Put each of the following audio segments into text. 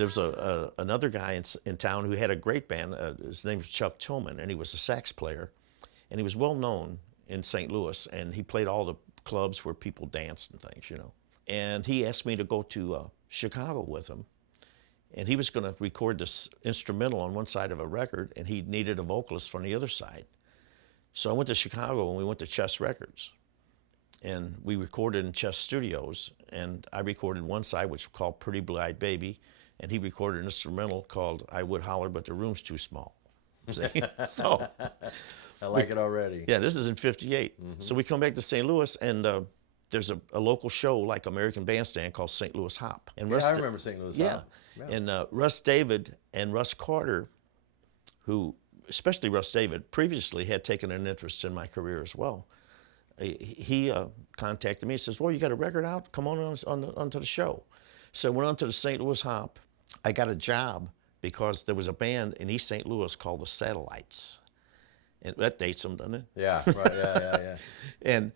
there's another guy in town who had a great band. His name was Chuck Tillman, and he was a sax player, and he was well known in St. Louis, and he played all the clubs where people danced and things, you know. And he asked me to go to Chicago with him, and he was going to record this instrumental on one side of a record, and he needed a vocalist from the other side. So I went to Chicago, and we went to Chess Records, and we recorded in Chess Studios, and I recorded one side, which was called Pretty Blue-Eyed Baby, and he recorded an instrumental called I Would Holler, But the Room's Too Small. See? So I like it already. yeah, this is in '58. So we come back to St. Louis, and there's a local show like American Bandstand called St. Louis Hop. And Yeah, I remember St. Louis Hop. Yeah. And Russ David and Russ Carter, who, especially Russ David, previously had taken an interest in my career as well. He contacted me and says, well, you got a record out? Come onto the show. So I went on to the St. Louis Hop. I got a job because there was a band in East St. Louis called the Satellites. And that dates them, doesn't it? Yeah, right, yeah. And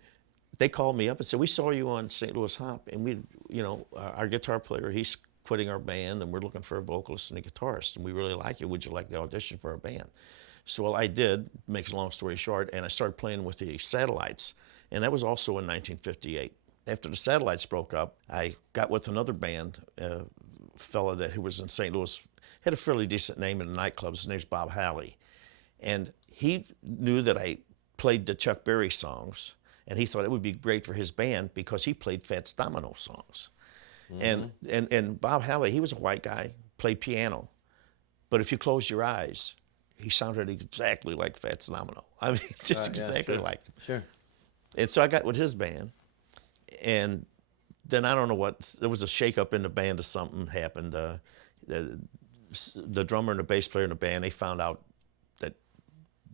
they called me up and said, we saw you on St. Louis Hop, and we, you know, our guitar player, he's quitting our band, and we're looking for a vocalist and a guitarist, and we really like you. Would you like to audition for our band? So, well, I did, makes a long story short, and I started playing with the Satellites, and that was also in 1958. After the Satellites broke up, I got with another band, a fella who was in St. Louis, had a fairly decent name in the nightclubs. His name's Bob Halley. And he knew that I played the Chuck Berry songs, and he thought it would be great for his band because he played Fats Domino songs. And Bob Halley, he was a white guy, played piano, but if you close your eyes, he sounded exactly like Fats Domino. I mean, it's just exactly like him. Sure. And so I got with his band, and then I don't know what, there was a shakeup in the band or something happened. The drummer and the bass player in the band, they found out that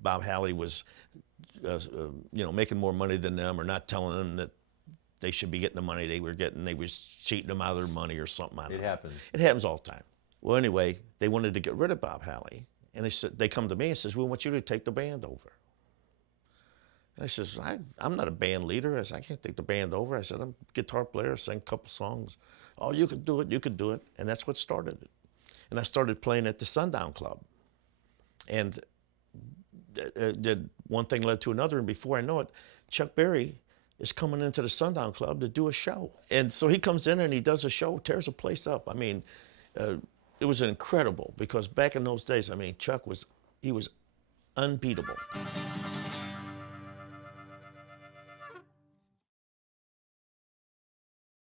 Bob Halley was, you know, making more money than them, or not telling them that they should be getting the money they were getting. They was cheating them out of their money or something. I don't know. It happens. It happens all the time. Well, anyway, they wanted to get rid of Bob Halley, and they come to me and says, we want you to take the band over. And I says, I'm not a band leader. I said, I can't take the band over. I said, I'm a guitar player, sing a couple songs. Oh, you could do it, you could do it. And that's what started it. And I started playing at the Sundown Club. And did one thing led to another, and before I know it, Chuck Berry is coming into the Sundown Club to do a show. And so he comes in and he does a show, tears the place up. I mean, it was incredible, because back in those days, I mean, Chuck was unbeatable.